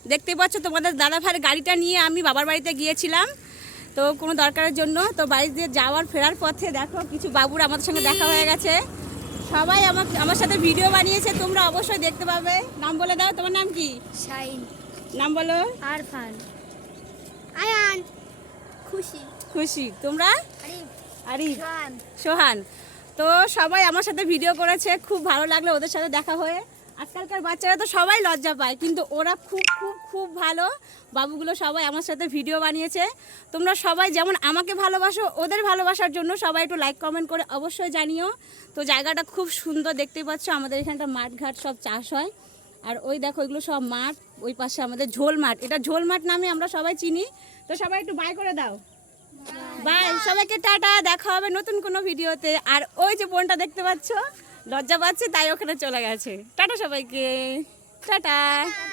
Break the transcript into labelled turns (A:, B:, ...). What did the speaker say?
A: দেখতে পাচ্ছ তোমাদের দাদা ভাইয়ের গাড়িটা নিয়ে আমি বাবার বাড়িতে গিয়েছিলাম তো কোনো দরকারের জন্য। তো বাড়ি দিয়ে যাওয়ার ফেরার পথে দেখো কিছু বাবুরা আমাদের সঙ্গে দেখা হয়ে গেছে। সবাই আমার সাথে ভিডিও বানিয়েছে, তোমরা অবশ্যই দেখতে পাবে। নাম বলে দাও, তোমার নাম কি?
B: শাইন।
A: নাম বলো।
B: আরফান। আয়ান। খুশি।
A: খুশি। তোমরা?
B: আরিফ।
A: আরিফ।
B: সোহান।
A: সোহান। তো সবাই আমার সাথে ভিডিও করেছে, খুব ভালো লাগলো ওদের সাথে দেখা হয়ে। আজকালকার বাচ্চারা তো সবাই লজ্জা পায়, কিন্তু ওরা খুব খুব খুব ভালো। বাবুগুলো সবাই আমার সাথে ভিডিও বানিয়েছে। তোমরা সবাই যেমন আমাকে ভালোবাসো, ওদের ভালোবাসার জন্য সবাই একটু লাইক কমেন্ট করে অবশ্যই জানিও। তো জায়গাটা খুব সুন্দর, দেখতেই পাচ্ছ আমাদের এখানটা মাঠ ঘাট সব চাষ হয়। আর ওই দেখো এগুলো সব মাঠ, ওই পাশে আমাদের ঝোল মাঠ, এটা ঝোল মাঠ নামে আমরা সবাই চিনি। তো সবাই একটু বাই করে দাও। বাই, সবাইকে টাটা, দেখা হবে নতুন কোনো ভিডিওতে। আর ওই যে বোনটা দেখতে পাচ্ছ লজ্জা পাচ্ছে তাই ওখানে চলে গেছে। টাটা সবাইকে, টাটা।